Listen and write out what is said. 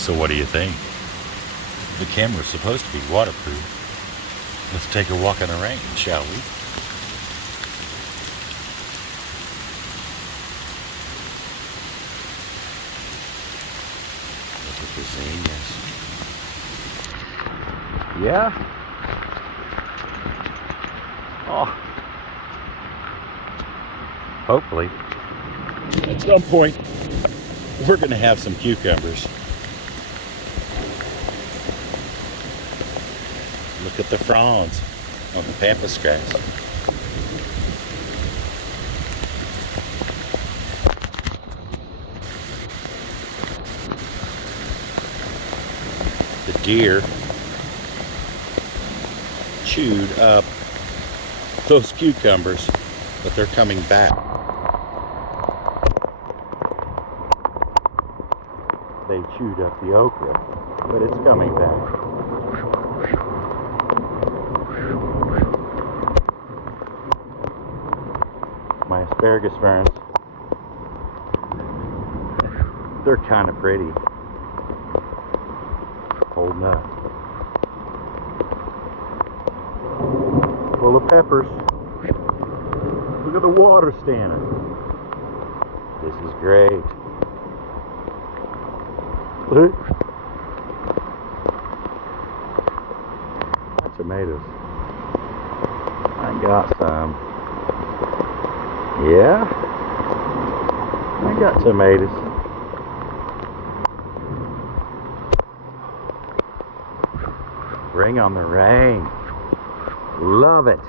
So what do you think? The camera's supposed to be waterproof. Let's take a walk in the rain, shall we? Look at the zinnias. Yeah? Oh. Hopefully, at some point, we're going to have some cucumbers. Look at the fronds on the pampas grass. The deer chewed up those cucumbers, but they're coming back. They chewed up the okra, but it's coming back. My asparagus ferns, they're kind of pretty, holding up. Full of peppers. Look at the water standing. This is great. Look. Tomatoes. I got some. Yeah. I got tomatoes. Bring on the rain. Love it.